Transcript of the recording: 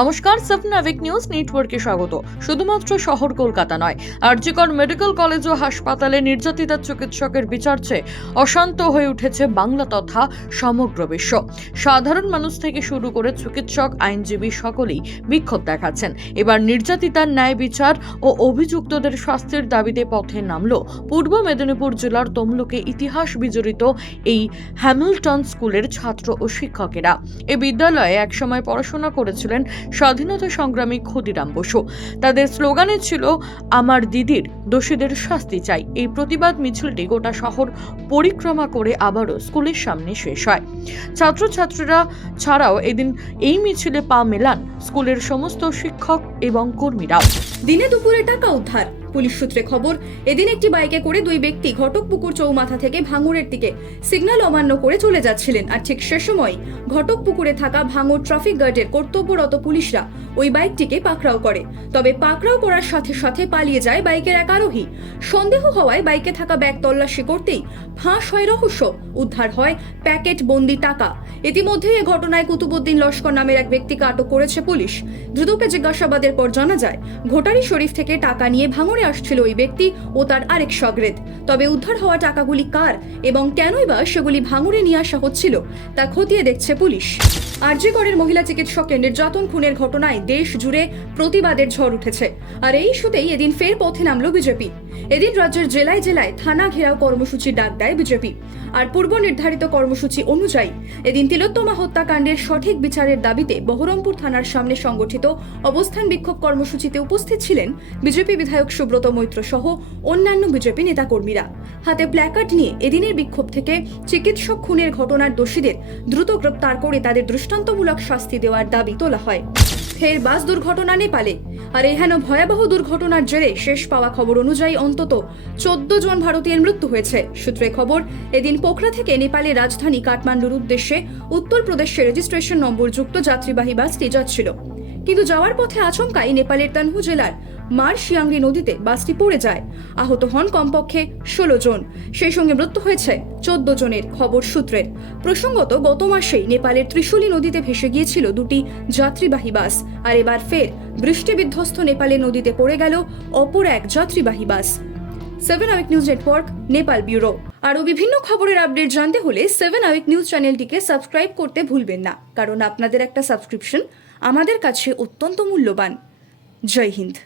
নমস্কার, সাফনা আবেগ নিউজ নেটওয়ার্কে স্বাগত। শুধুমাত্র শহর কলকাতা নয়, আরজিকর মেডিকেল কলেজ ও হাসপাতালে নির্যাতিতা চিকিৎসকের বিচার চেয়ে অশান্ত হয়ে উঠেছে বাংলা তথা সমগ্র বিশ্ব। সাধারণ মানুষ থেকে শুরু করে চিকিৎসক, আইনজীবী সকলেই বিক্ষোভ দেখাচ্ছেন। এবার নির্যাতিতার ন্যায় বিচার ও অভিযুক্তদের শাস্তির দাবিতে পথে নামল পূর্ব মেদিনীপুর জেলার তমলুকে ইতিহাস বিজড়িত এই হ্যামিল্টন স্কুলের ছাত্র ও শিক্ষকেরা। এই বিদ্যালয়ে একসময় পড়াশোনা করেছিলেন স্বাধীনতা সংগ্রামী ক্ষুদিরাম বসু। তাদের স্লোগানে ছিল আমার দিদির, দোষীদের শাস্তি চাই। এই প্রতিবাদ মিছিলটি গোটা শহর পরিক্রমা করে আবারও স্কুলের সামনে শেষ হয়। ছাত্রছাত্রীরা ছাড়াও এদিন এই মিছিলে পা মেলান স্কুলের সমস্ত শিক্ষক এবং কর্মীরাও। দিনে দুপুরে টাকা উদ্ধার। পুলিশ সূত্রে খবর, এদিন একটি বাইকে করে দুই ব্যক্তি ঘটকপুকুর চৌমাথা থেকে ভাঙড়ের দিকে সিগন্যাল অমান্য করে চলে যাচ্ছিলেন। আর ঠিক সে সময় ঘটকপুকুরে থাকা ভাঙড় ট্রাফিক গার্ডের কর্তব্যরত পুলিশরা ওই বাইকটিকে পাকড়াও করে। তবে পাকড়াও করার সাথে সাথে পালিয়ে যায় বাইকের এক আরোহী। সন্দেহ হওয়ায় বাইকে থাকা ব্যাগ তল্লাশি করতেই ফাঁস হয় রহস্য, উদ্ধার হয় প্যাকেট বন্দি টাকা। ইতিমধ্যে এ ঘটনায় কুতুবুদ্দিন লস্কর নামের এক ব্যক্তিকে আটক করেছে পুলিশ। দ্রুতকে জিজ্ঞাসাবাদের পর জানা যায়, ঘোটারি শরীফ থেকে টাকা নিয়ে ভাঙড়ে আসছিল ওই ব্যক্তি ও তার আরেক সগ্রেদ। তবে উদ্ধার হওয়া টাকাগুলি কার এবং কেনই বা সেগুলি ভাঙড়ে নিয়ে আসা হচ্ছিল তা খতিয়ে দেখছে পুলিশ। আরজিকরের মহিলা চিকিৎসকের নির্যাতন খুনের ঘটনায় দেশ জুড়ে প্রতিবাদের ঝড় উঠেছে। আর এই ইস্যুতেই এদিন ফের পথে নামল বিজেপি। এদিন রাজ্যের জেলায় জেলায় থানা ঘেরাও কর্মসূচির ডাক দেয় বিজেপি। আর পূর্ব নির্ধারিত কর্মসূচি অনুযায়ী এদিন তিলোত্তমা হত্যাকাণ্ডের সঠিক বিচারের দাবিতে বহরমপুর থানার সামনে সংগঠিত অবস্থান বিক্ষোভ কর্মসূচিতে উপস্থিত ছিলেন বিজেপি বিধায়ক সুব্রত মৈত্র সহ অন্যান্য বিজেপি নেতাকর্মীরা। হাতে প্ল্যাকার্ড নিয়ে এদিনের বিক্ষোভ থেকে চিকিৎসক খুনের ঘটনার দোষীদের দ্রুত গ্রেপ্তার করে তাদের দৃষ্টান্তমূলক শাস্তি দেওয়ার দাবি তোলা হয়। ফের বাস দুর্ঘটনা নেপালে। আর এই হেন ভয়াবহ দুর্ঘটনার জেরে শেষ পাওয়া খবর অনুযায়ী অন্তত 14 জন ভারতীয়ের মৃত্যু হয়েছে। সূত্রে খবর, এদিন পোখরা থেকে নেপালের রাজধানী কাঠমান্ডুর উদ্দেশ্যে উত্তরপ্রদেশে রেজিস্ট্রেশন নম্বরযুক্ত যাত্রীবাহী বাসটি যাচ্ছিল। কিন্তু যাওয়ার পথে আচমকাই নেপালের তানহু জেলার মারশিয়াংরি নদীতে বাসটি পড়ে যায়। আহত হন কমপক্ষে 16 জন, সেই সঙ্গে মৃত্যু হয়েছে 14 জনের। খবর সূত্রের প্রসঙ্গত, গত মাসেই নেপালের ত্রিশুলি নদীতে ভেসে গিয়েছিল দুটি যাত্রীবাহী বাস। আর এবার ফের বৃষ্টি বিধ্বস্ত নেপালের নদীতে পড়ে গেল অপর এক যাত্রীবাহী বাস। 7 আওয়েক নিউজ নেটওয়ার্ক, নেপাল ব্যুরো। আরও বিভিন্ন খবরের আপডেট জানতে হলে 7 আওয়েক নিউজ চ্যানেলটিকে সাবস্ক্রাইব করতে ভুলবেন না, কারণ আপনাদের একটা সাবস্ক্রিপশন আমাদের কাছে অত্যন্ত মূল্যবান। জয় হিন্দ।